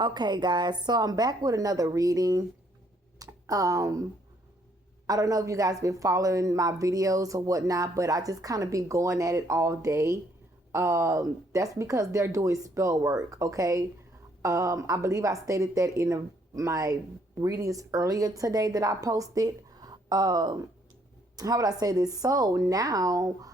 Okay, guys, so I'm back with another reading. Um, I don't know if you guys been following my videos or whatnot, but I just kind of been going at it all day. That's because they're doing spell work. Okay, I believe I stated that in my readings earlier today that I posted. Um, how would I say this? So now,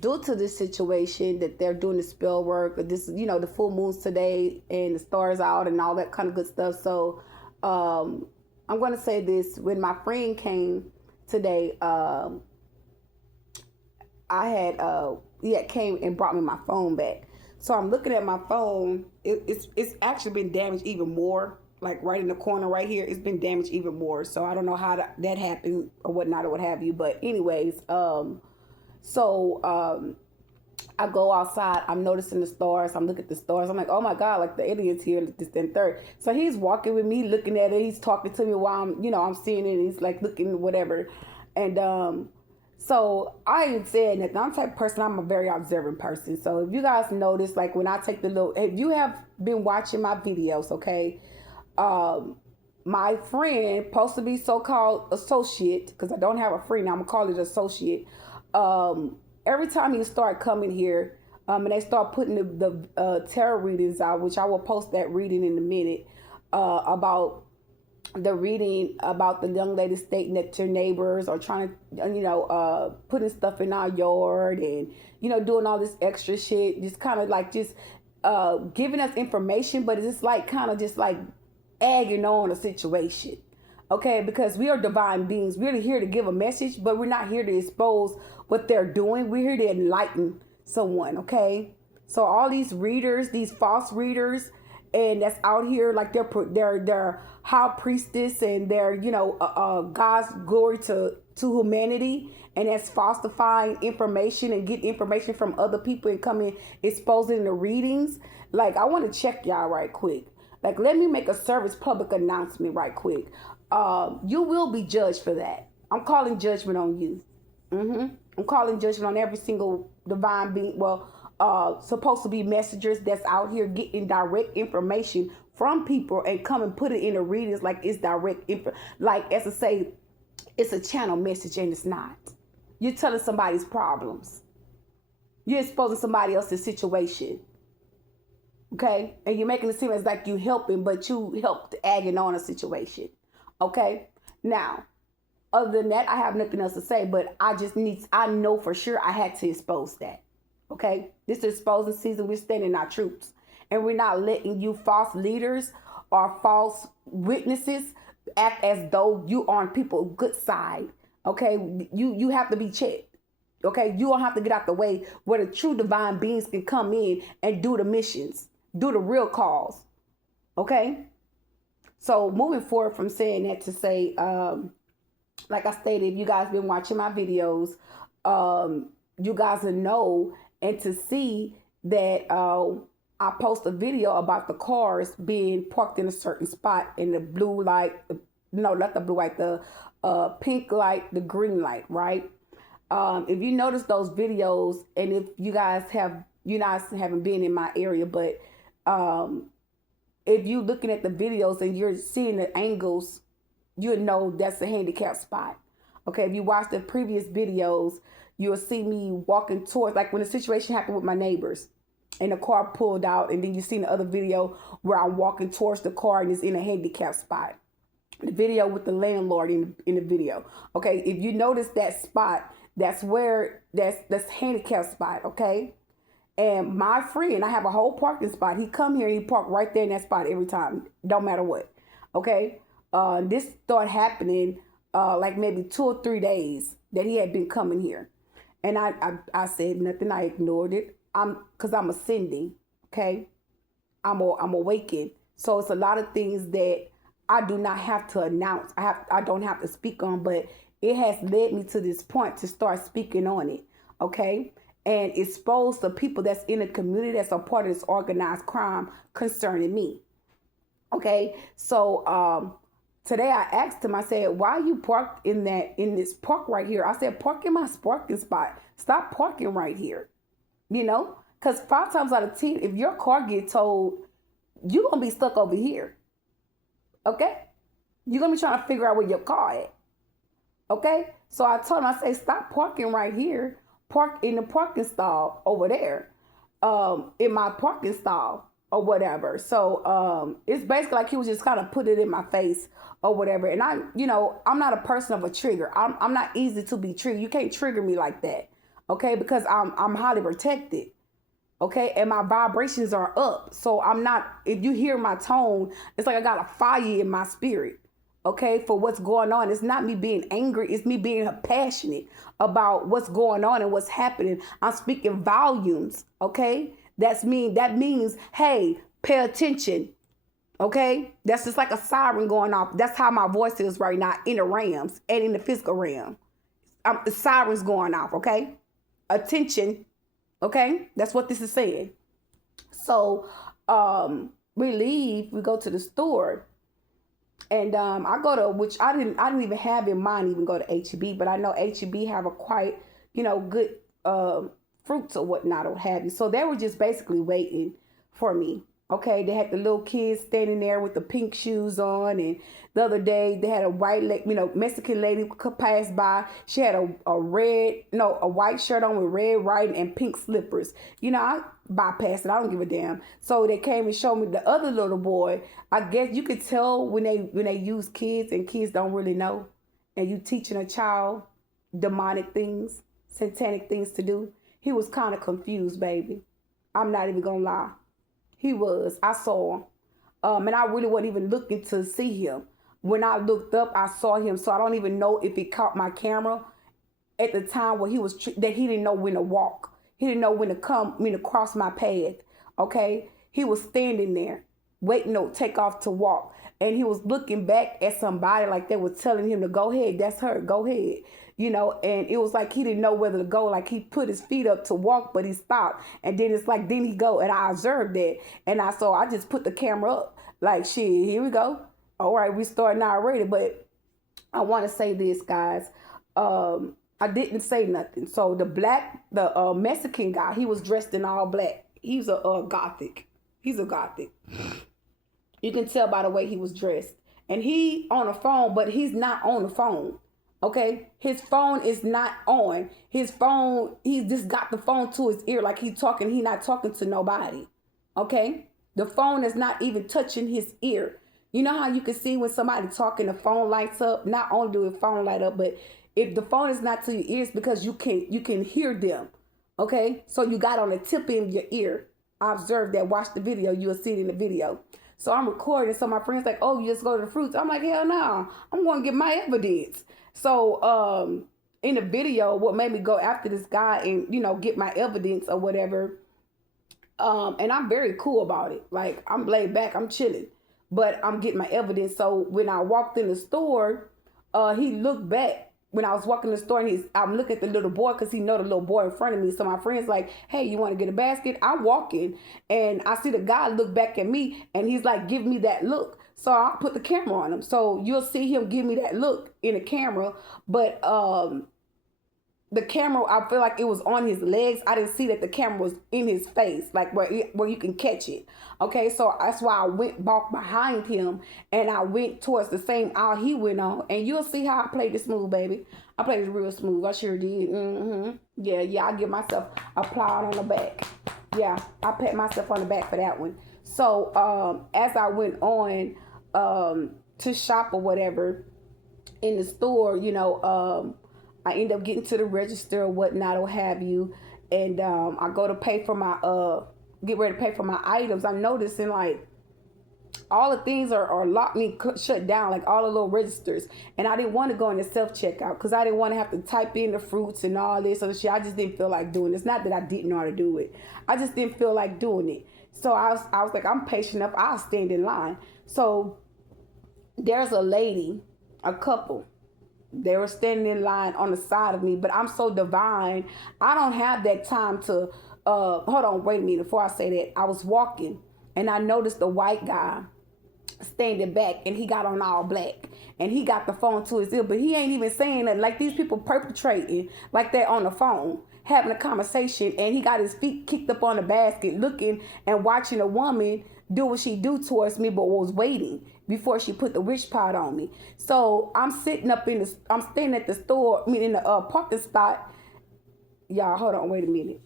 due to this situation that they're doing the spell work, this the full moon's today and the stars out and all that kind of good stuff. So, I'm going to say this: when my friend came today, I had he had came and brought me my phone back. So I'm looking at my phone. It's actually been damaged even more. Like right in the corner right here, it's been damaged even more. So I don't know how that happened or whatnot or what have you. But anyways, so I go outside. I'm noticing the stars. I'm looking at the stars. I'm like, oh my god, like the aliens here, this and third. So he's walking with me, looking at it. He's talking to me while I'm seeing it. And he's like looking whatever, and so I ain't saying that. I'm the type of person. I'm a very observant person. So if you guys notice, like when I take the little, if you have been watching my videos, okay, um, my friend, supposed to be so-called associate, because I don't have a friend now, I'm gonna call it associate. Every time you start coming here, and they start putting the tarot readings out, which I will post that reading in a minute, about the reading about the young lady stating that your neighbors are trying to, putting stuff in our yard and, doing all this extra shit, just kind of like just giving us information, but it's just like kind of just like egging on a situation. Okay, because we are divine beings. We're here to give a message, but we're not here to expose what they're doing. We're here to enlighten someone. Okay, so all these readers, these false readers, and that's out here like they're high priestess and they're God's glory to humanity, and that's falsifying information and get information from other people and coming exposing the readings. Like I want to check y'all right quick. Like, let me make a service public announcement right quick. You will be judged for that. I'm calling judgment on you. I'm calling judgment on every single divine being. Well, supposed to be messengers that's out here getting direct information from people and come and put it in the readings like it's direct info. Like as I say, it's a channel message and it's not. You're telling somebody's problems. You're exposing somebody else's situation. Okay, and you're making it seem as like you helping, but you helped agging on a situation. Okay, now other than that, I have nothing else to say. But I know for sure I had to expose that. Okay, this is exposing season. We're standing our troops, and we're not letting you false leaders or false witnesses act as though you are on people's good side. Okay, you have to be checked. Okay, you don't have to get out the way where the true divine beings can come in and do the missions, do the real calls. Okay, so moving forward from saying that to say, like I stated, if you guys been watching my videos, you guys will know and to see that I post a video about the cars being parked in a certain spot in the blue light, no, not the blue light, the pink light, the green light, right? If you notice those videos, and if you guys haven't been in my area, but if you looking at the videos and you're seeing the angles, you know that's a handicap spot. Okay, if you watch the previous videos, you'll see me walking towards, like when the situation happened with my neighbors and the car pulled out, and then you see the other video where I'm walking towards the car and it's in a handicap spot. The video with the landlord in the video. Okay, if you notice that spot, that's handicap spot. Okay, and my friend, I have a whole parking spot. He come here and he park right there in that spot every time, don't matter what. Okay, this started happening like maybe 2 or 3 days that he had been coming here, and I said nothing. I ignored it. I'm ascending. Okay, I'm awakened. So it's a lot of things that I do not have to announce. I don't have to speak on, but it has led me to this point to start speaking on it. Okay, and expose the people that's in the community that's a part of this organized crime concerning me. Okay, so today I asked him, I said, why you parked in this park right here? I said, park in my parking spot. Stop parking right here. Because 5 times out of 10, if your car get towed, you're going to be stuck over here. Okay? You're going to be trying to figure out where your car at. Okay? So I told him, I say, stop parking right here. Park in the parking stall over there. In my parking stall or whatever. So it's basically like he was just kind of put it in my face or whatever. And I'm not a person of a trigger. I'm not easy to be triggered. You can't trigger me like that. Okay? Because I'm highly protected. Okay, and my vibrations are up. So I'm not, if you hear my tone, it's like I got a fire in my spirit. Okay, for what's going on. It's not me being angry, it's me being passionate about what's going on and what's happening. I'm speaking volumes. Okay, that means, hey, pay attention. Okay, that's just like a siren going off. That's how my voice is right now in the realms and in the physical realm. The siren's going off. Okay, attention. Okay, that's what this is saying. So we leave, we go to the store, and I go to, which I didn't even have in mind even go to H-E-B, but I know H-E-B have a quite, good fruits or whatnot or have you. So they were just basically waiting for me. Okay, they had the little kids standing there with the pink shoes on, and the other day they had a Mexican lady could pass by. She had a white shirt on with red writing and pink slippers. I bypassed it. I don't give a damn. So they came and showed me the other little boy. I guess you could tell when they use kids and kids don't really know, and you teaching a child demonic things, satanic things to do. He was kind of confused, baby. I'm not even gonna lie. He was. I saw him. And I really wasn't even looking to see him. When I looked up, I saw him. So I don't even know if it caught my camera at the time where that he didn't know when to walk. He didn't know when to cross my path. Okay? He was standing there, waiting to take off to walk. And he was looking back at somebody like they were telling him to go ahead. That's her. Go ahead. And it was like he didn't know whether to go. Like he put his feet up to walk, but he stopped. And then it's like, then he go. And I observed that. And I just put the camera up. Like, shit, here we go. All right, we starting already. But I want to say this, guys. I didn't say nothing. So the Mexican guy, he was dressed in all black. He's a gothic. He's a gothic. You can tell by the way he was dressed. And he on the phone, but he's not on the phone. Okay, his phone is not on. His phone, he just got the phone to his ear like he's talking. He not talking to nobody. Okay, the phone is not even touching his ear. You know how you can see when somebody talking, the phone lights up. Not only do the phone light up, but if the phone is not to your ears, because you can hear them. Okay, so you got on the tip of your ear. I observed that. Watch the video. You'll see it in the video. So I'm recording. So my friend's like, "Oh, you just go to the fruits." I'm like, "Hell no! I'm going to get my evidence." So in the video, what made me go after this guy and get my evidence or whatever, and I'm very cool about it. Like, I'm laid back, I'm chilling, but I'm getting my evidence. So when I walked in the store, he looked back when I was walking in the store, and I'm looking at the little boy because he know the little boy in front of me. So my friend's like, "Hey, you want to get a basket?" I'm walking and I see the guy look back at me, and he's like, "Give me that look." So I put the camera on him. So you'll see him give me that look in the camera. But the camera, I feel like it was on his legs. I didn't see that the camera was in his face, like where you can catch it. Okay, so that's why I walked behind him, and I went towards the same aisle he went on. And you'll see how I played this smooth, baby. I played it real smooth. I sure did. Yeah, I give myself a applaud on the back. Yeah, I pat myself on the back for that one. So as I went on to shop or whatever in the store, I end up getting to the register or whatnot or have you, and I go to pay for my get ready to pay for my items. I'm noticing like all the things are locked and shut down, like all the little registers. And I didn't want to go in the self-checkout because I didn't want to have to type in the fruits and all this other shit. I just didn't feel like doing it. It's not that I didn't know how to do it. I just didn't feel like doing it. So I was like, I'm patient enough. I'll stand in line. So there's a lady, a couple. They were standing in line on the side of me, but I'm so divine. I don't have that time to, hold on, wait a minute. Before I say that, I was walking and I noticed the white guy standing back, and he got on all black, and he got the phone to his ear, but he ain't even saying that. Like, these people perpetrating like they're on the phone, having a conversation, and he got his feet kicked up on the basket, looking and watching a woman do what she do towards me, but was waiting before she put the witch pot on me. So I'm sitting up I'm standing at the store, I mean in the parking spot. Y'all, hold on, wait a minute.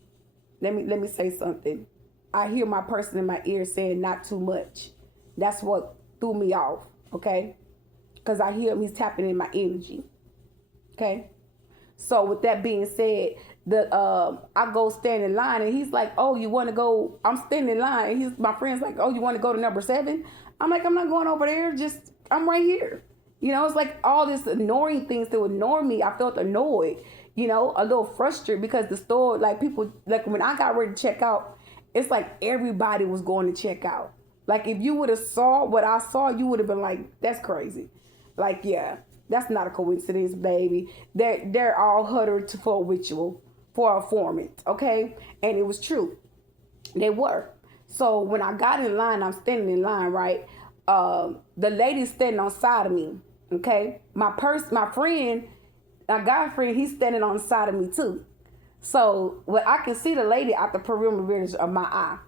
Let me say something. I hear my person in my ear saying not too much. That's what threw me off, okay? Because I hear him, he's tapping in my energy. Okay? So with that being said, I go stand in line and he's like, oh, you want to go? I'm standing in line and my friend's like, oh, you want to go to number 7? I'm like, I'm not going over there. Just, I'm right here. You know, it's like all this annoying things to annoy me. I felt annoyed, you know, a little frustrated because the store, like people, like when I got ready to check out, it's like everybody was going to check out. Like if you would have saw what I saw, you would have been like, that's crazy. Like, yeah, that's not a coincidence, baby. They're all huddled for a ritual, for a performance, okay? And it was true. They were. So when I got in line, I'm standing in line, right? The lady's standing on side of me, okay? My friend, my guy friend, he's standing on the side of me too. So when I can see the lady out the perimeter of my eye,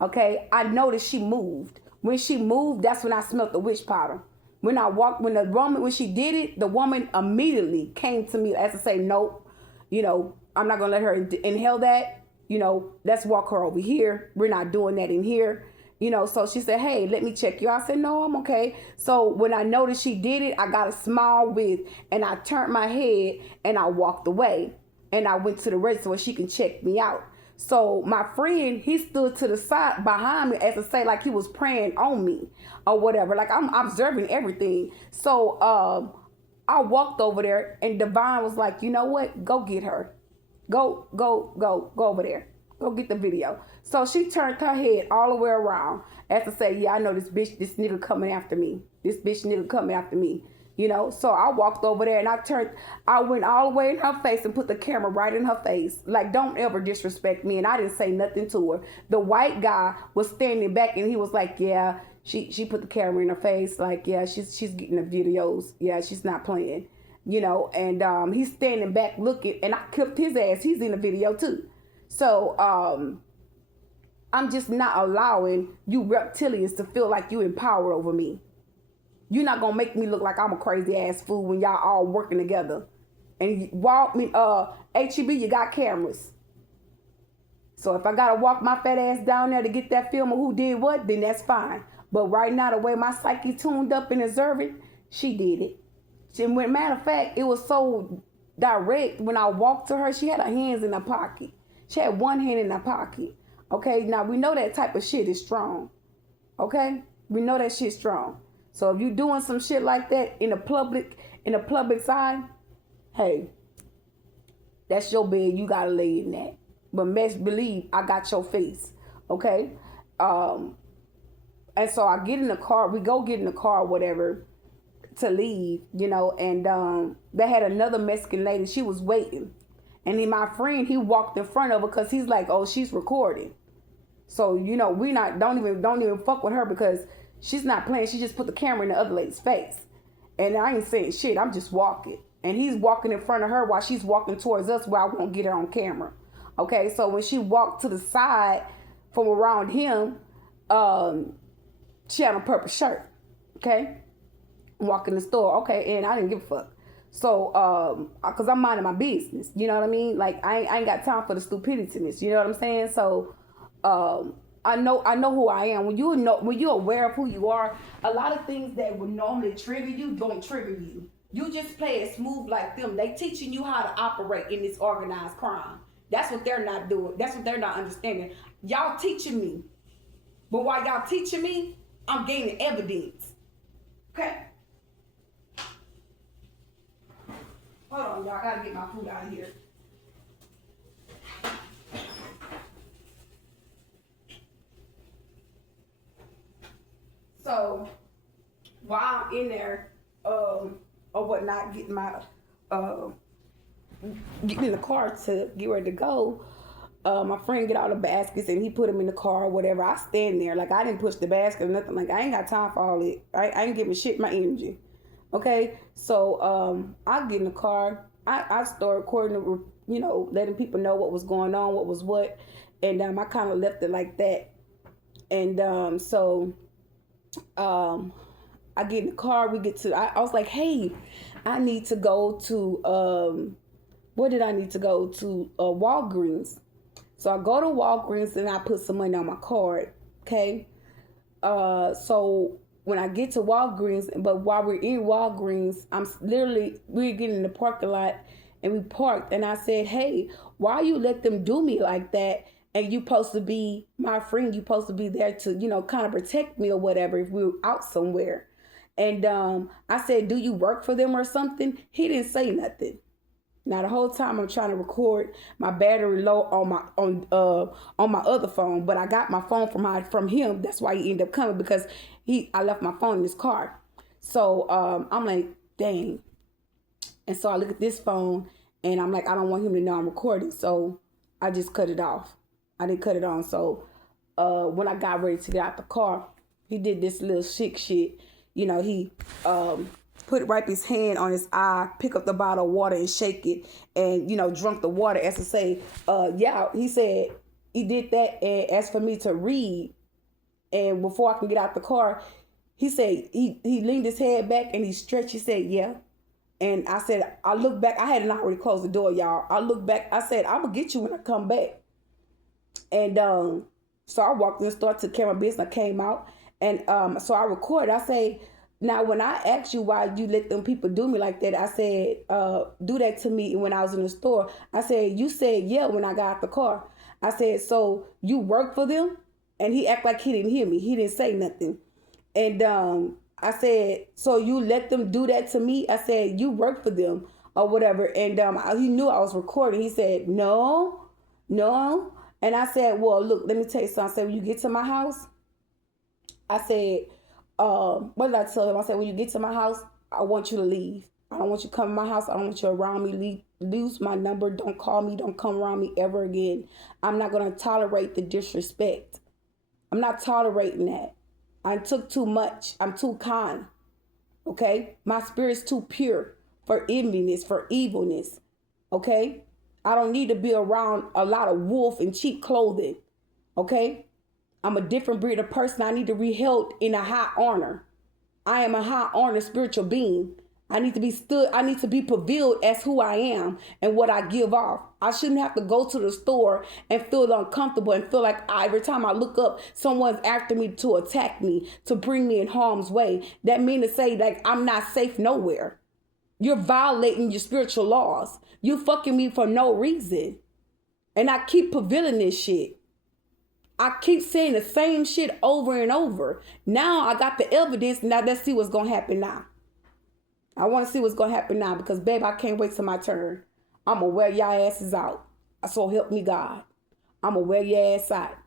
okay? I noticed she moved. When she moved, that's when I smelled the witch powder. When she did it, the woman immediately came to me as to say, nope, you know, I'm not going to let her inhale that. You know, let's walk her over here. We're not doing that in here. You know, so she said, hey, let me check you. I said, no, I'm okay. So when I noticed she did it, I got a smile and I turned my head and I walked away. And I went to the register where she can check me out. So my friend, he stood to the side behind me as to say like he was praying on me or whatever. Like I'm observing everything. So I walked over there and Divine was like, you know what? Go get her. Go over there. Go get the video. So she turned her head all the way around as to say, yeah, I know this nigga coming after me. This bitch nigga coming after me. You know, so I walked over there and I went all the way in her face and put the camera right in her face. Like, don't ever disrespect me. And I didn't say nothing to her. The white guy was standing back and he was like, yeah, she put the camera in her face. Like, yeah, she's getting the videos. Yeah, she's not playing, you know, and he's standing back looking and I clipped his ass. He's in the video too. So, I'm just not allowing you reptilians to feel like you empowered over me. You're not gonna make me look like I'm a crazy ass fool when y'all all working together. And HEB, you got cameras. So if I gotta walk my fat ass down there to get that film of who did what, then that's fine. But right now, the way my psyche tuned up and observant, she did it. Matter of fact, it was so direct. When I walked to her, she had her hands in her pocket. She had one hand in her pocket. Okay, now we know that type of shit is strong. Okay, we know that shit's strong. So if you doing some shit like that in the public's eye, hey, that's your bed. You gotta lay in that. But best believe I got your face. Okay. And so I get in the car. We go get in the car, whatever, to leave. You know, and they had another Mexican lady. She was waiting, and then my friend, he walked in front of her because he's like, oh, she's recording. So you know, don't even fuck with her because she's not playing. She just put the camera in the other lady's face. And I ain't saying shit. I'm just walking. And he's walking in front of her while she's walking towards us where I won't get her on camera. Okay, so when she walked to the side from around him, she had a purple shirt. Okay? Walking the store. Okay, and I didn't give a fuck. So, because I'm minding my business. You know what I mean? Like, I ain't got time for the stupidity. You know what I'm saying? So, I know who I am. When you're aware of who you are, a lot of things that would normally trigger you don't trigger you. You just play it smooth like them. They teaching you how to operate in this organized crime. That's what they're not doing. That's what they're not understanding. Y'all teaching me. But while y'all teaching me, I'm gaining evidence. Okay? Hold on, y'all. I gotta get my food out of here. So while I'm in there, or whatnot, getting in the car to get ready to go, my friend get all the baskets and he put them in the car or whatever. I stand there like I didn't push the basket or nothing. Like I ain't got time for all it. I ain't giving shit my energy. Okay, so I get in the car. I start recording, you know, letting people know what was going on, what was what, and I kind of left it like that. And so I get in the car. We get to. I was like, hey, I need to go to where did I need to go to? Walgreens. So I go to Walgreens and I put some money on my card. Okay. So when I get to Walgreens, but while we're in Walgreens, we're getting in the parking lot and we parked. And I said, hey, why you let them do me like that? And you supposed to be my friend. You supposed to be there to, kind of protect me or whatever if we were out somewhere. And I said, do you work for them or something? He didn't say nothing. Now the whole time I'm trying to record, my battery low on my other phone, but I got my phone from him. That's why he ended up coming, because I left my phone in his car. So I'm like, dang. And so I look at this phone and I'm like, I don't want him to know I'm recording. So I just cut it off. I didn't cut it on. So when I got ready to get out the car, he did this little sick shit. He wipe his hand on his eye, pick up the bottle of water and shake it, and drunk the water as to say, he said he did that and asked for me to read. And before I can get out the car, he said he leaned his head back and he stretched. He said, yeah. And I said, I look back. I hadn't already closed the door, y'all. I look back. I said, I'm gonna get you when I come back. And so I walked in the store, took care of my business. I came out and so I recorded. I say, now, when I asked you why you let them people do me like that, I said, do that to me when I was in the store. I said, you said, yeah, when I got out the car. I said, so you work for them? And he acted like he didn't hear me. He didn't say nothing. And I said, so you let them do that to me? I said, you work for them or whatever. And he knew I was recording. He said, no. And I said, well, look, let me tell you something. I said, when you get to my house, I said, what did I tell him? I said, when you get to my house, I want you to leave. I don't want you to come to my house. I don't want you around me. Lose my number. Don't call me. Don't come around me ever again. I'm not going to tolerate the disrespect. I'm not tolerating that. I took too much. I'm too kind. Okay? My spirit's too pure for enviness, for evilness. Okay? I don't need to be around a lot of wolf and cheap clothing. Okay? I'm a different breed of person. I need to be held in a high honor. I am a high honor spiritual being. I need to be stood. I need to be revealed as who I am and what I give off. I shouldn't have to go to the store and feel uncomfortable and feel like every time I look up, someone's after me to attack me, to bring me in harm's way. That means to say like I'm not safe nowhere. You're violating your spiritual laws. You fucking me for no reason. And I keep prevailing this shit. I keep saying the same shit over and over. Now I got the evidence. Now let's see what's going to happen now. I want to see what's going to happen now because, babe, I can't wait till my turn. I'm going to wear y'all asses out. So help me God. I'm going to wear your ass out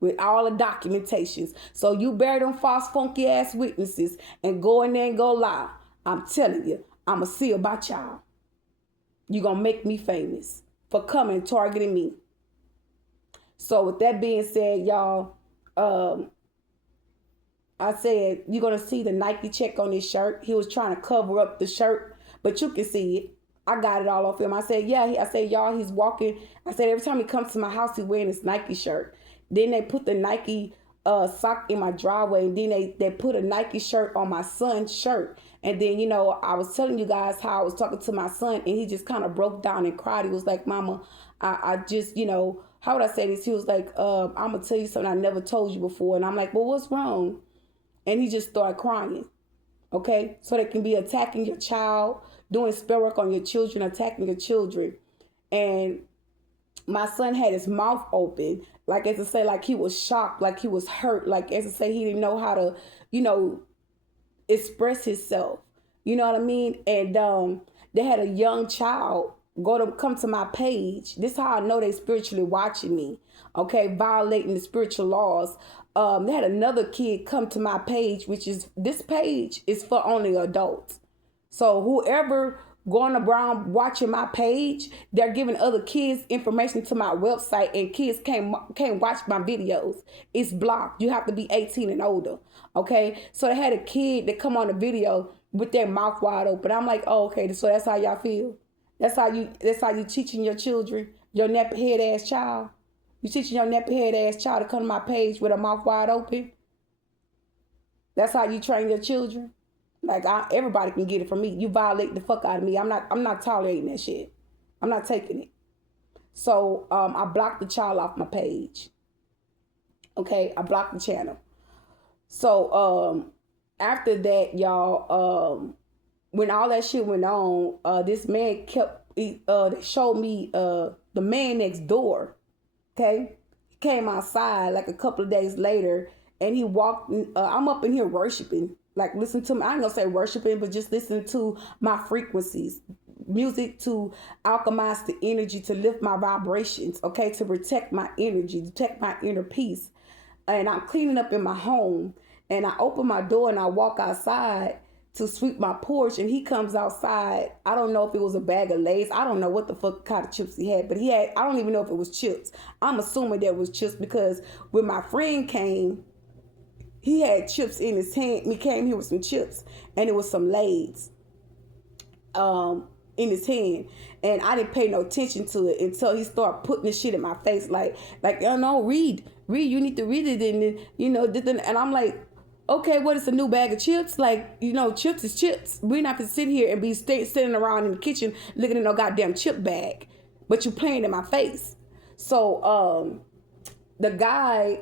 with all the documentations. So you bear them false, funky ass witnesses and go in there and go lie. I'm telling you, I'm going to see about y'all. You're going to make me famous for coming and targeting me. So with that being said, y'all, I said, you're going to see the Nike check on his shirt. He was trying to cover up the shirt, but you can see it. I got it all off him. I said, yeah. I said, y'all, he's walking. I said, every time he comes to my house, he's wearing his Nike shirt. Then they put the Nike sock in my driveway. And then they put a Nike shirt on my son's shirt. And then, I was telling you guys how I was talking to my son, and he just kind of broke down and cried. He was like, Mama, I just, how would I say this? He was like, I'm going to tell you something I never told you before. And I'm like, well, what's wrong? And he just started crying. Okay? So they can be attacking your child, doing spell work on your children, attacking your children. And my son had his mouth open, like as to say, like he was shocked, like he was hurt, like as to say he didn't know how to, express himself. You know what I mean? And they had a young child come to my page. This is how I know they spiritually watching me. Okay, violating the spiritual laws. They had another kid come to my page, this page is for only adults. So whoever going around watching my page, they're giving other kids information to my website, and kids can't watch my videos. It's blocked. You have to be 18 and older. Okay, so they had a kid that come on the video with their mouth wide open. I'm like, oh, okay, so that's how y'all feel. That's how you teaching your children, your nappy head ass child. You teaching your nappy head ass child to come to my page with a mouth wide open? That's how you train your children? Like, everybody can get it from me. You violate the fuck out of me. I'm not tolerating that shit. I'm not taking it. So I blocked the child off my page. Okay, I blocked the channel. So after that, y'all, when all that shit went on, this man showed me the man next door. Okay, he came outside like a couple of days later, and he walked. I'm up in here worshiping, like listen to me. I ain't gonna say worshiping, but just listen to my frequencies, music to alchemize the energy, to lift my vibrations. Okay, to protect my energy, to protect my inner peace. And I'm cleaning up in my home, and I open my door and I walk outside to sweep my porch, and he comes outside. I don't know if it was a bag of Lay's. I don't know what the fuck kind of chips he had, but I don't even know if it was chips. I'm assuming that it was chips because when my friend came, he had chips in his hand. He came here with some chips, and it was some Lay's in his hand, and I didn't pay no attention to it until he started putting this shit in my face, like, no, read, you need to read it, and I'm like, okay, what is a new bag of chips? Like, chips is chips. We're not gonna sit here and be sitting around in the kitchen looking at no goddamn chip bag, but you playing in my face. So the guy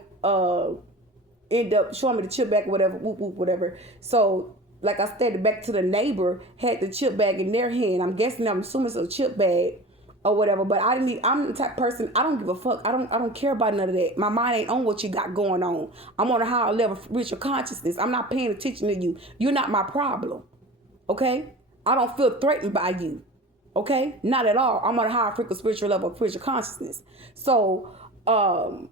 ended up showing me the chip bag or whatever, whatever. So like I said, back to the neighbor had the chip bag in their hand. I'm assuming it's a chip bag or whatever. But I'm the type of person, I don't give a fuck. I don't care about none of that. My mind ain't on what you got going on. I'm on a higher level spiritual consciousness. I'm not paying attention to you. You're not my problem. Okay? I don't feel threatened by you. Okay? Not at all. I'm on a higher frequency spiritual level of spiritual consciousness. So I'm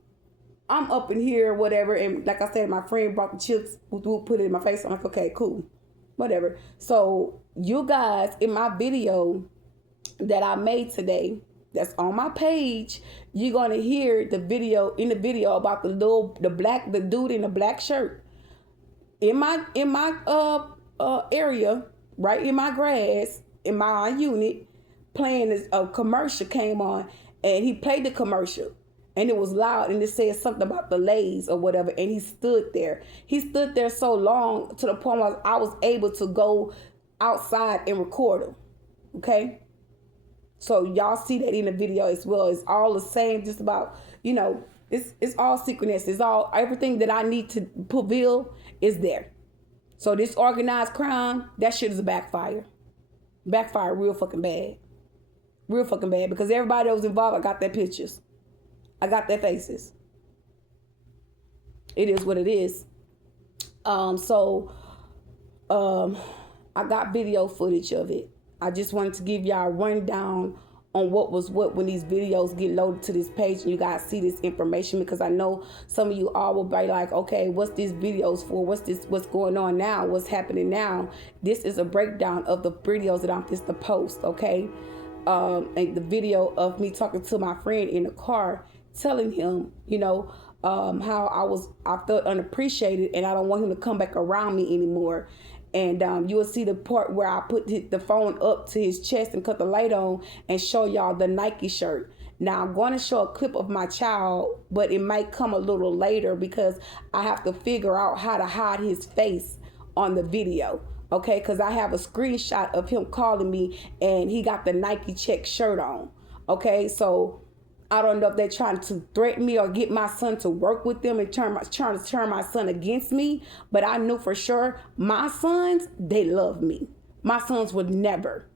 up in here, whatever, and like I said, my friend brought the chips, put it in my face. I'm like, okay, cool, whatever. So you guys, in my video that I made today, that's on my page, you're gonna hear the video about the dude in the black shirt in my area, right in my grass, in my unit, playing this commercial came on, and he played the commercial. And it was loud, and it said something about the Lay's or whatever, and he stood there. He stood there so long to the point where I was able to go outside and record him, okay? So y'all see that in the video as well. It's all the same, just about, it's all synchronous. It's all, everything that I need to reveal is there. So this organized crime, that shit is a backfire. Backfire real fucking bad. Real fucking bad, because everybody that was involved, I got their pictures. I got their faces. It is what it is. I got video footage of it. I just wanted to give y'all a rundown on what was what when these videos get loaded to this page and you guys see this information, because I know some of you all will be like, okay, what's these videos for? What's going on now? What's happening now? This is a breakdown of the videos that I'm just to post, okay? And the video of me talking to my friend in the car, telling him, how I felt unappreciated and I don't want him to come back around me anymore. And you will see the part where I put the phone up to his chest and cut the light on and show y'all the Nike shirt. Now I'm going to show a clip of my child, but it might come a little later because I have to figure out how to hide his face on the video. Okay, because I have a screenshot of him calling me and he got the Nike check shirt on. Okay, so I don't know if they're trying to threaten me or get my son to work with them and trying to turn my son against me. But I knew for sure my sons, they love me. My sons would never.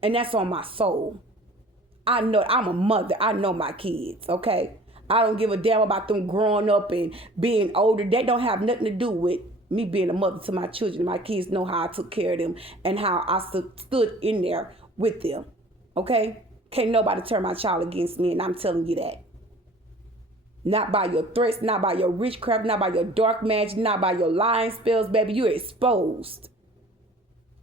And that's on my soul. I know I'm a mother. I know my kids, okay? I don't give a damn about them growing up and being older. They don't have nothing to do with me being a mother to my children. My kids know how I took care of them and how I stood in there with them, okay? Can't nobody turn my child against me, and I'm telling you that. Not by your threats, not by your witchcraft, not by your dark magic, not by your lying spells, baby. You're exposed.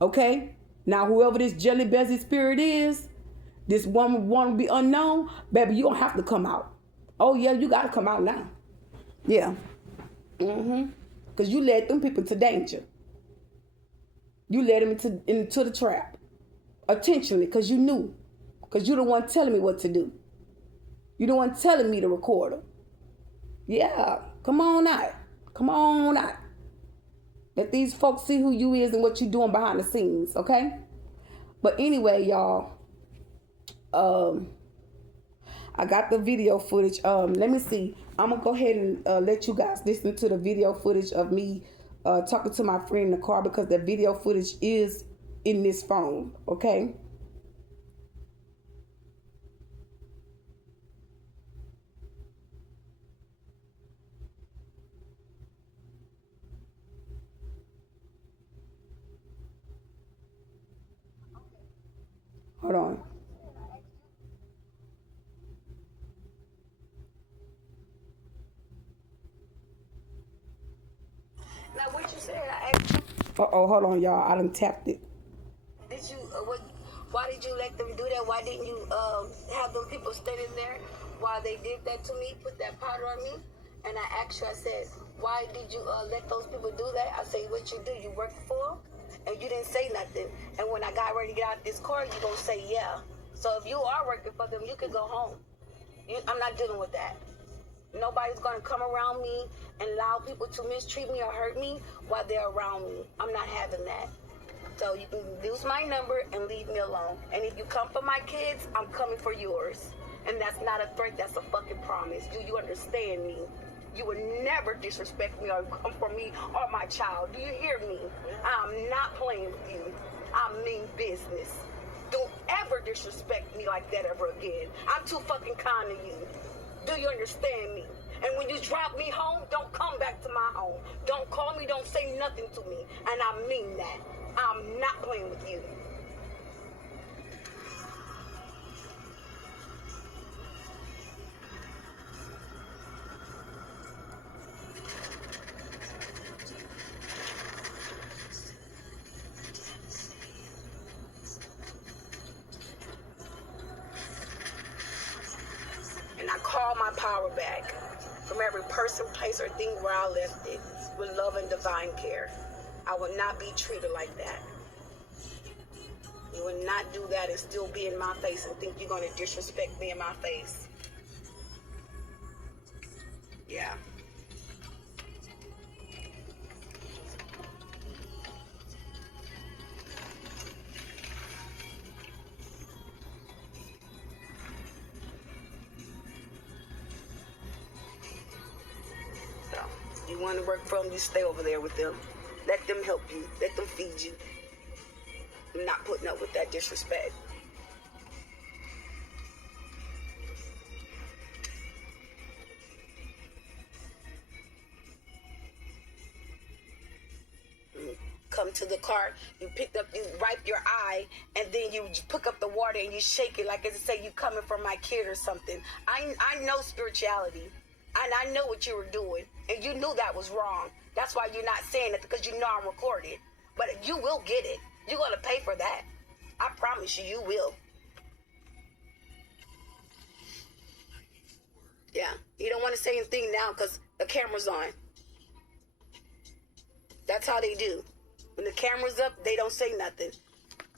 Okay? Now, whoever this jelly bezzy spirit is, this woman want to be unknown, baby, you don't have to come out. Oh, yeah, you got to come out now. Yeah. Because you led them people to danger. You led them into the trap. Intentionally, because you knew. Because you're the one telling me what to do. You the one telling me to record her. Yeah, come on out. Come on out. Let these folks see who you is and what you doing behind the scenes, okay? But anyway, y'all, I got the video footage. Let me see. I'm gonna go ahead and let you guys listen to the video footage of me talking to my friend in the car, because the video footage is in this phone, okay? Hold on. Now, what you said, I asked you. Uh-oh, hold on, y'all. I done tapped it. Did you? Why did you let them do that? Why didn't you have them people standing there while they did that to me? Put that powder on me, and I asked you. I said, why did you let those people do that? I said, what you do? You work for them, and you didn't say nothing. And when I got ready to get out this car, you gonna say yeah. So if you are working for them, you can go home. I'm not dealing with that. Nobody's gonna come around me and allow people to mistreat me or hurt me while they're around me. I'm not having that. So you can lose my number and leave me alone. And if you come for my kids, I'm coming for yours. And that's not a threat, that's a fucking promise. Do you understand me? You would never disrespect me or come for me or my child. Do you hear me? I'm not playing with you. I mean business. Don't ever disrespect me like that ever again. I'm too fucking kind to you. Do you understand me? And when you drop me home, don't come back to my home. Don't call me, don't say nothing to me. And I mean that. I'm not playing with you. And I call my power back from every person, place, or thing where I left it with love and divine care. I will not be treated like that. You will not do that and still be in my face and think you're going to disrespect me in my face. Yeah. So, you want to work for them, you stay over there with them. Let them help you. Let them feed you. I'm not putting up with that disrespect. Come to the car, you picked up, you wipe your eye, and then you pick up the water and you shake it like as to say you coming from my kid or something. I know spirituality, and I know what you were doing, and you knew that was wrong. That's why you're not saying it, because you know I'm recorded. But you will get it. You're gonna pay for that. I promise you, you will. Yeah, you don't want to say anything now because the camera's on. That's how they do. When the camera's up, they don't say nothing.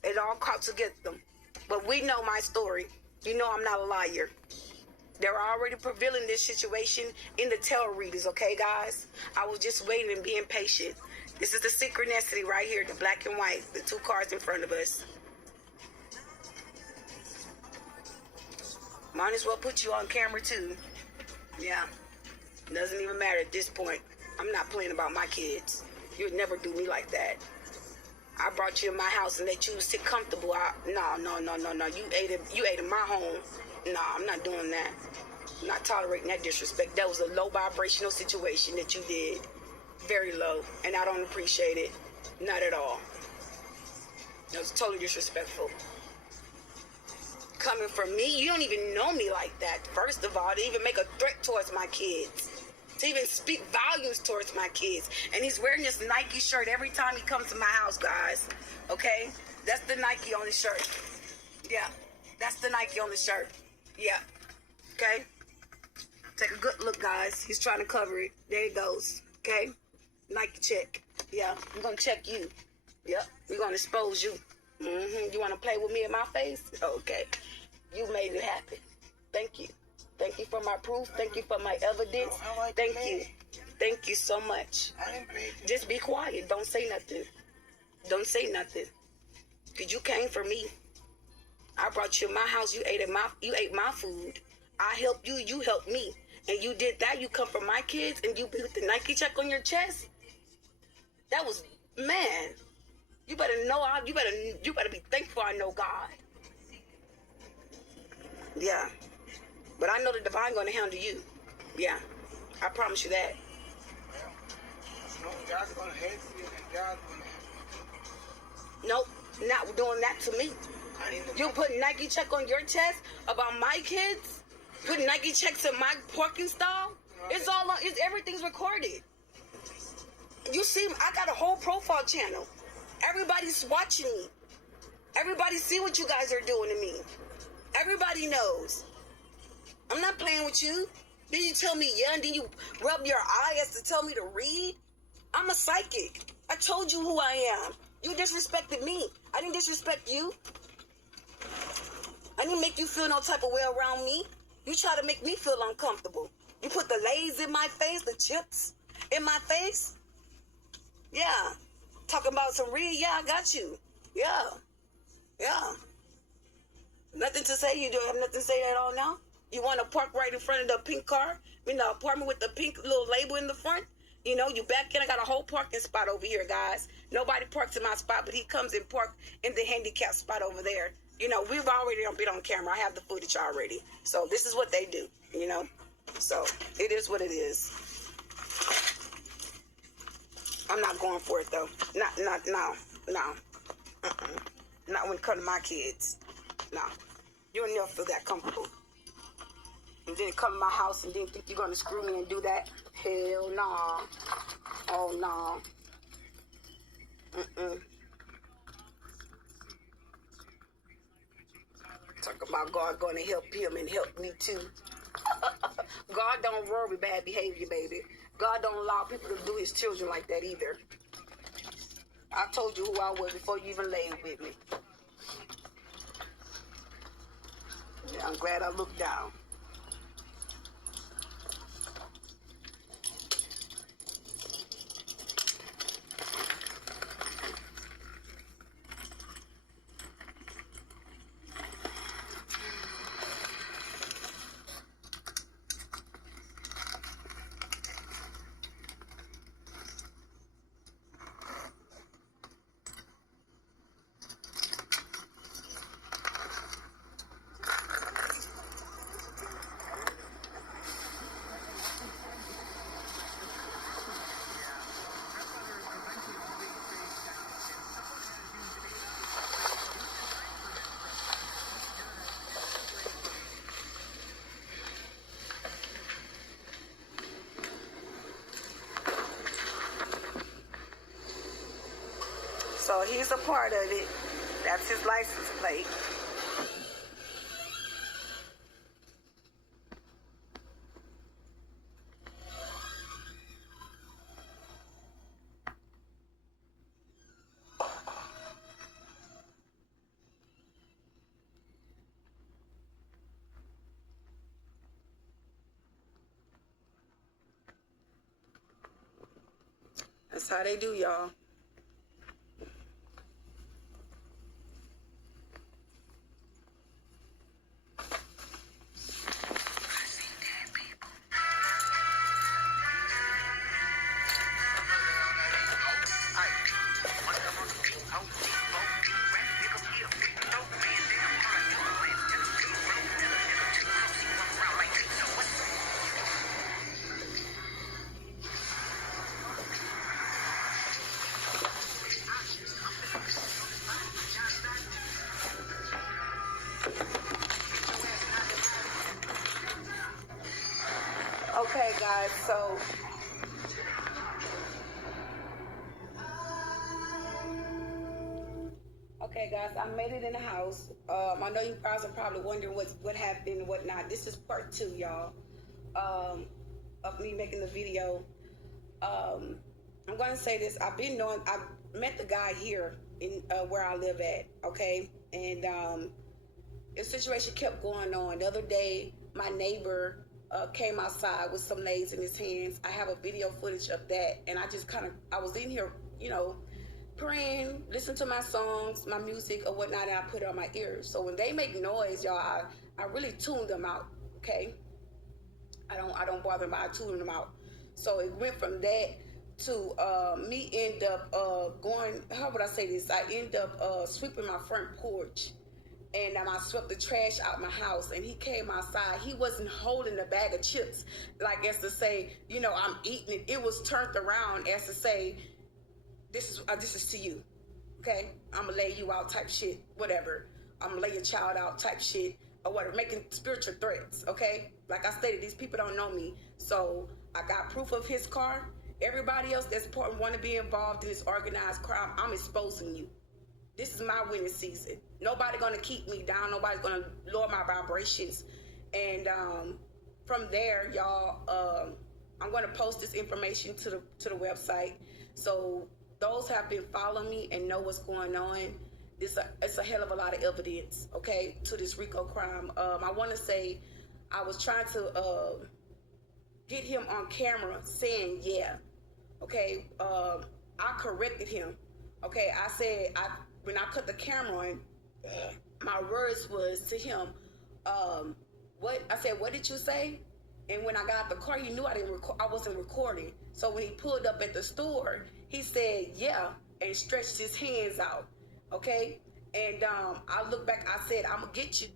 It all counts against them. But we know my story. You know I'm not a liar. They're already prevailing this situation in the tarot readers, okay, guys? I was just waiting and being patient. This is the synchronicity right here, the black and white, the two cards in front of us. Might as well put you on camera, too. Yeah. Doesn't even matter at this point. I'm not playing about my kids. You would never do me like that. I brought you in my house and let you sit comfortable. No. You ate in my home. No, I'm not doing that. I'm not tolerating that disrespect. That was a low vibrational situation that you did. Very low. And I don't appreciate it. Not at all. That was totally disrespectful. Coming from me, you don't even know me like that. First of all, to even make a threat towards my kids. To even speak volumes towards my kids. And he's wearing this Nike shirt every time he comes to my house, guys. Okay? That's the Nike on his shirt. Yeah. That's the Nike on the shirt. Yeah. Okay? Take a good look, guys. He's trying to cover it. There he goes. Okay? Nike check. Yeah. I'm going to check you. Yep. We're going to expose you. You want to play with me in my face? Okay. You made it happen. Thank you. Thank you for my proof. Thank you for my evidence. Thank you. Thank you so much. Just be quiet. Don't say nothing. Don't say nothing. Because you came for me. I brought you in my house. You ate my food. I helped you. You helped me. And you did that. You come for my kids and you put the Nike check on your chest. That was, man. You better know. You better be thankful I know God. Yeah. But I know the divine going to handle you. Yeah. I promise you that. No, God's going to help you and God's going to help you. Nope. Not doing that to me. You put Nike check on your chest about my kids? Put Nike checks in my parking stall? It's all on, everything's recorded. You see, I got a whole profile channel. Everybody's watching me. Everybody see what you guys are doing to me. Everybody knows. I'm not playing with you. Then you tell me, yeah, and then you rub your eye as to tell me to read? I'm a psychic. I told you who I am. You disrespected me. I didn't disrespect you. I didn't make you feel no type of way around me. You try to make me feel uncomfortable. You put the Lay's in my face, the chips in my face. Yeah. Talking about some read, yeah, I got you. Yeah. Yeah. Nothing to say? You don't have nothing to say at all now? You want to park right in front of the pink car? In the apartment with the pink little label in the front? You know, you back in. I got a whole parking spot over here, guys. Nobody parks in my spot, but he comes and parks in the handicap spot over there. You know, we've already been on camera. I have the footage already. So this is what they do, you know. So it is what it is. I'm not going for it, though. No. Not when it comes to my kids. No. You'll never feel that comfortable. And then come to my house and then think you're going to screw me and do that? Hell no. Oh, no. Talk about God going to help him and help me too. God don't worry bad behavior, baby. God don't allow people to do his children like that either. I told you who I was before you even laid with me. Yeah, I'm glad I looked down. So he's a part of it. That's his license plate. That's how they do, y'all. Okay, guys, so I made it in the house. I know you guys are probably wondering what happened and whatnot. This is part 2, y'all, of me making the video. I'm going to say this. I met the guy here in where I live at, okay? And the situation kept going on. The other day, my neighbor came outside with some leis in his hands. I have a video footage of that, and I was in here, praying, listening to my songs, my music or whatnot, and I put it on my ears. So when they make noise, y'all, I really tune them out. Okay, I don't bother them. I tune them out. So it went from that to me end up going. How would I say this? I end up sweeping my front porch. And I swept the trash out my house, and he came outside. He wasn't holding a bag of chips, like as to say, I'm eating it. It was turned around as to say, this is to you, okay? I'm gonna lay you out type shit, whatever. I'm gonna lay your child out type shit, or whatever, making spiritual threats, okay? Like I stated, these people don't know me, so I got proof of his car. Everybody else that's important want to be involved in this organized crime, I'm exposing you. This is my winning season. Nobody gonna keep me down. Nobody's gonna lower my vibrations. And from there, y'all, I'm gonna post this information to the website. So those have been following me and know what's going on. It's a hell of a lot of evidence, okay, to this RICO crime. I want to say I was trying to get him on camera saying yeah, okay. I corrected him, okay. I said when I cut the camera on, my words was to him, what I said, what did you say? And when I got out the car, he knew I wasn't recording. So when he pulled up at the store, he said, yeah, and stretched his hands out, okay? And I looked back, I said, I'm gonna get you.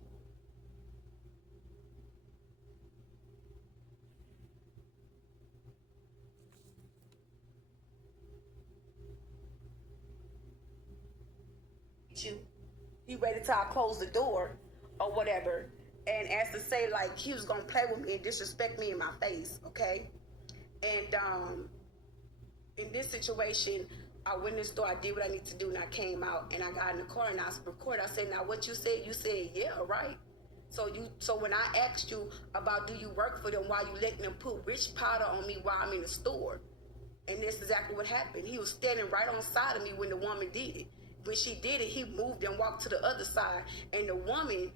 He waited till I closed the door or whatever, and as to say, like, he was gonna play with me and disrespect me in my face, okay? And in this situation, I went in the store, I did what I need to do, and I came out and I got in the car and I recorded. I said, now what you said yeah, right? So when I asked you about do you work for them, why you letting them put rich powder on me while I'm in the store? And that's exactly what happened. He was standing right on side of me when the woman did it. When she did it, he moved and walked to the other side, and the woman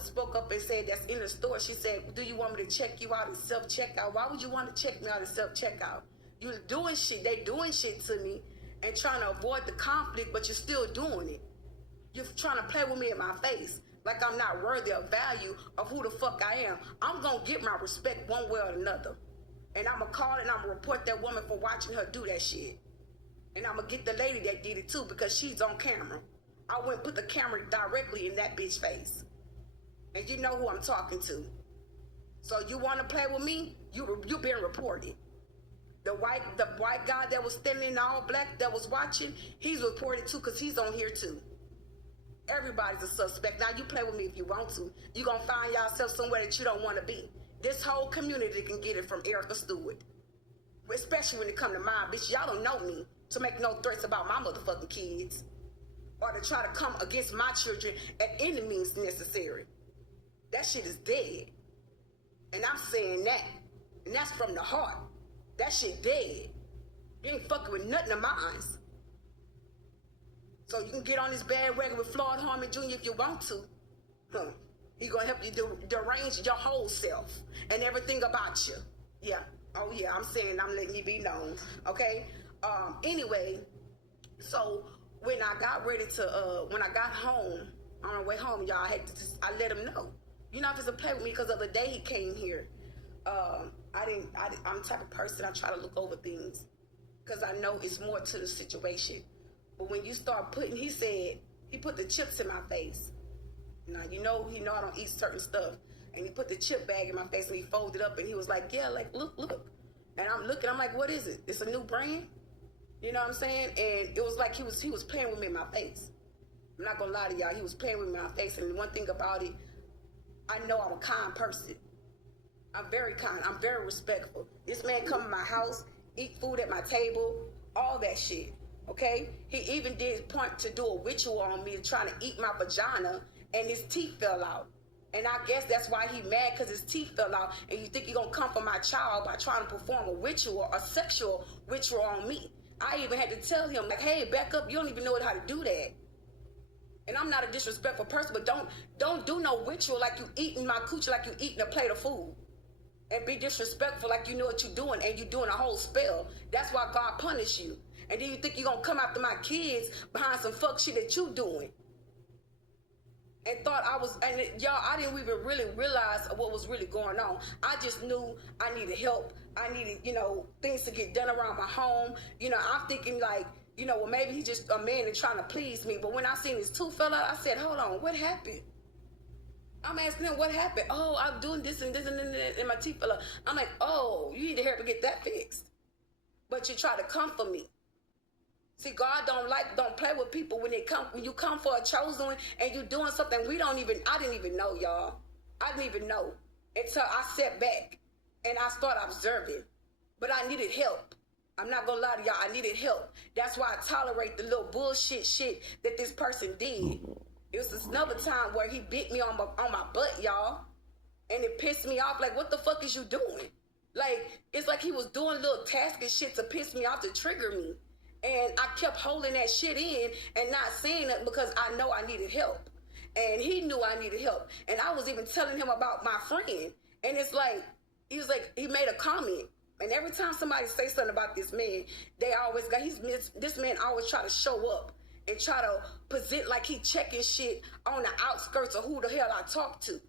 spoke up and said, that's in the store. She said, do you want me to check you out in self-checkout? Why would you want to check me out in self-checkout? You're doing shit. They doing shit to me and trying to avoid the conflict, but you're still doing it. You're trying to play with me in my face like I'm not worthy of value of who the fuck I am. I'm going to get my respect one way or another. And I'm going to call and I'm going to report that woman for watching her do that shit. And I'm going to get the lady that did it too, because she's on camera. I went and put the camera directly in that bitch face. And you know who I'm talking to. So you want to play with me? You being reported. The white guy that was standing in all black that was watching, he's reported too, because he's on here too. Everybody's a suspect. Now you play with me if you want to. You're going to find yourself somewhere that you don't want to be. This whole community can get it from Erica Stewart. Especially when it come to mine, bitch. Y'all don't know me to make no threats about my motherfucking kids. Or to try to come against my children at any means necessary. That shit is dead. And I'm saying that. And that's from the heart. That shit dead. You ain't fucking with nothing of mine. So you can get on this bandwagon with Floyd Harmon Jr. if you want to. He gonna help you derange your whole self and everything about you. Yeah. Oh yeah, I'm saying, I'm letting you be known. Okay? Anyway, so when I got ready to, when I got home, on the way home, y'all, I let him know. You're not supposed to play with me, because the other day he came here. I'm the type of person, I try to look over things because I know it's more to the situation. But when you start he said, he put the chips in my face. Now, he know I don't eat certain stuff. And he put the chip bag in my face and he folded up and he was like, yeah, like, look. And I'm looking, I'm like, what is it? It's a new brand? You know what I'm saying? And it was like he was playing with me in my face. I'm not gonna lie to y'all, he was playing with me in my face. And one thing about it, I know I'm a kind person. I'm very kind. I'm very respectful. This man come to my house, eat food at my table, all that shit. Okay? He even did point to do a ritual on me, trying to eat my vagina, and his teeth fell out. And I guess that's why he mad, because his teeth fell out. And you think you're going to come for my child by trying to perform a ritual, a sexual ritual on me. I even had to tell him, like, hey, back up. You don't even know how to do that. And I'm not a disrespectful person, but don't do no ritual like you eating my coochie, like you eating a plate of food. And be disrespectful like you know what you're doing, and you're doing a whole spell. That's why God punished you. And then you think you're gonna come after my kids behind some fuck shit that you doing. And thought I was, and y'all, I didn't even really realize what was really going on. I just knew I needed help. I needed, things to get done around my home. I'm thinking like, well, maybe he's just a man and trying to please me. But when I seen his tooth fell out, I said, hold on, what happened? I'm asking him what happened. Oh, I'm doing this and this and my teeth fell out. I'm like, oh, you need to help me get that fixed. But you try to come for me. See, God don't play with people when you come for a chosen one and you doing something I didn't even know, y'all. I didn't even know until I sat back and I started observing. But I needed help. I'm not gonna lie to y'all, I needed help. That's why I tolerate the little bullshit shit that this person did. It was another time where he bit me on my butt, y'all. And it pissed me off. Like, what the fuck is you doing? Like, it's like he was doing little tasks and shit to piss me off, to trigger me. And I kept holding that shit in and not saying it because I know I needed help. And he knew I needed help. And I was even telling him about my friend. And it's like, he made a comment. And every time somebody say something about this man, this man always try to show up and try to present like he checking shit on the outskirts of who the hell I talk to.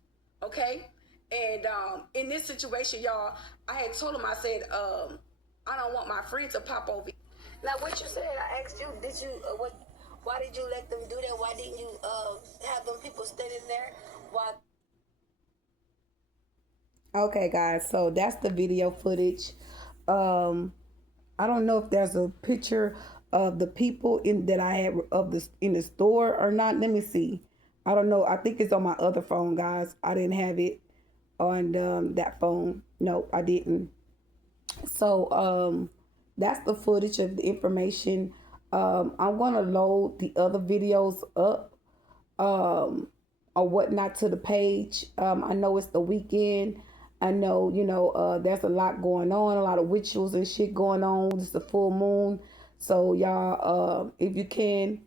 Okay? And in this situation, y'all, I had told him, I said, I don't want my friend to pop over. Now, what you said, I asked you, why did you let them do that? Why didn't you have them people standing there? Why? Okay, guys, so that's the video footage. I don't know if there's a picture of the people that I had in the store or not. Let me see. I don't know. I think it's on my other phone, guys. I didn't have it on that phone. No, I didn't. So that's the footage of the information. I'm going to load the other videos up or whatnot to the page. I know it's the weekend. I know, there's a lot going on, a lot of rituals and shit going on. It's the full moon. So y'all, if you can,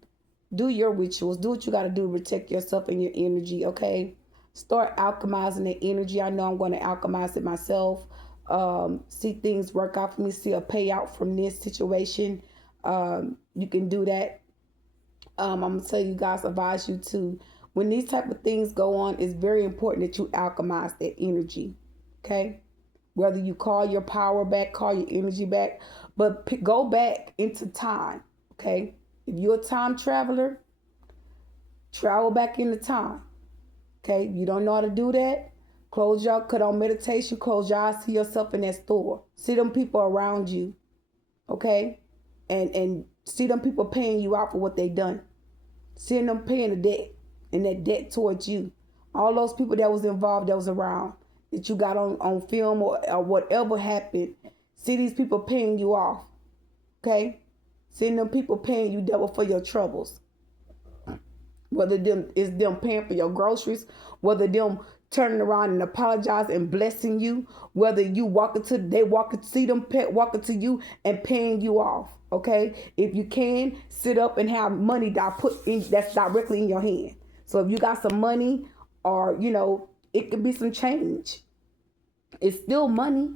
do your rituals. Do what you got to do to protect yourself and your energy, okay? Start alchemizing the energy. I know I'm going to alchemize it myself. See things work out for me, see a payout from this situation. You can do that. I'm gonna tell you guys, advise you to, when these type of things go on, it's very important that you alchemize that energy. Okay, whether you call your power back, call your energy back, but go back into time. Okay, if you're a time traveler, travel back into time. Okay, you don't know how to do that, cut on meditation, close your eyes, see yourself in that store. See them people around you, okay? And see them people paying you out for what they done. See them paying the debt and that debt towards you. All those people that was involved, that was around, that you got on film or whatever happened, see these people paying you off, okay? See them people paying you double for your troubles. Whether it's them paying for your groceries, whether them turning around and apologize and blessing you, whether you see them walking to you and paying you off. Okay, if you can, sit up and have money that's directly in your hand. So if you got some money, or it could be some change, it's still money.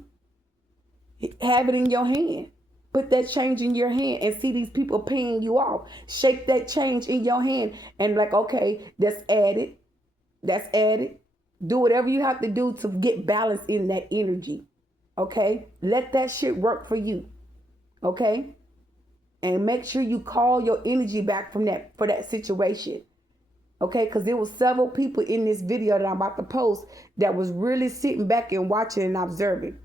Have it in your hand. Put that change in your hand and see these people paying you off. Shake that change in your hand and okay, that's added. Do whatever you have to do to get balance in that energy. Okay? Let that shit work for you. Okay? And make sure you call your energy back for that situation. Okay? Because there was several people in this video that I'm about to post that was really sitting back and watching and observing.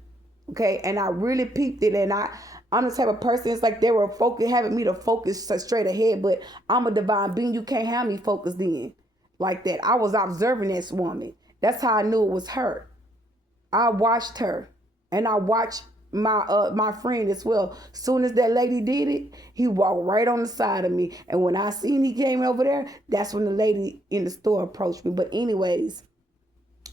Okay? And I really peeped it, and I'm the type of person, it's like they were having me to focus straight ahead, but I'm a divine being. You can't have me focused in like that. I was observing this woman. That's how I knew it was her. I watched her, and I watched my friend as well. Soon as that lady did it, he walked right on the side of me. And when I seen he came over there, that's when the lady in the store approached me. But anyways,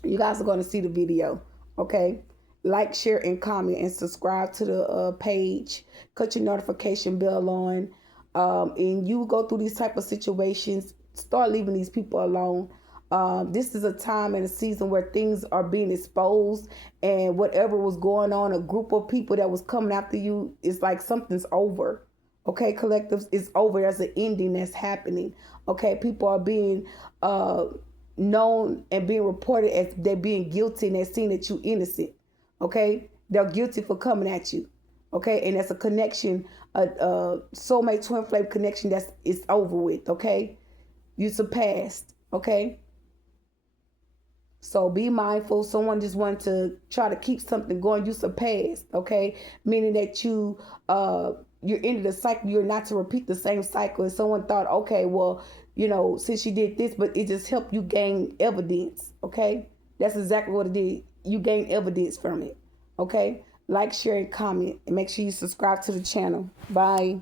you guys are going to see the video, okay? Like, share, and comment, and subscribe to the page. Cut your notification bell on. And you go through these type of situations, start leaving these people alone. This is a time and a season where things are being exposed, and whatever was going on, a group of people that was coming after you, it's like something's over. Okay, collectives, it's over. There's an ending that's happening. Okay, people are being known and being reported as they're being guilty, and they're seeing that you're innocent. Okay, they're guilty for coming at you. Okay, and that's a connection, a soulmate twin flame connection it's over with. Okay, you surpassed. Okay. So be mindful. Someone just wanted to try to keep something going. You surpassed, okay? Meaning that you're into the cycle. You're not to repeat the same cycle. And someone thought, okay, well, since you did this, but it just helped you gain evidence, okay? That's exactly what it did. You gain evidence from it, okay? Like, share, and comment. And make sure you subscribe to the channel. Bye.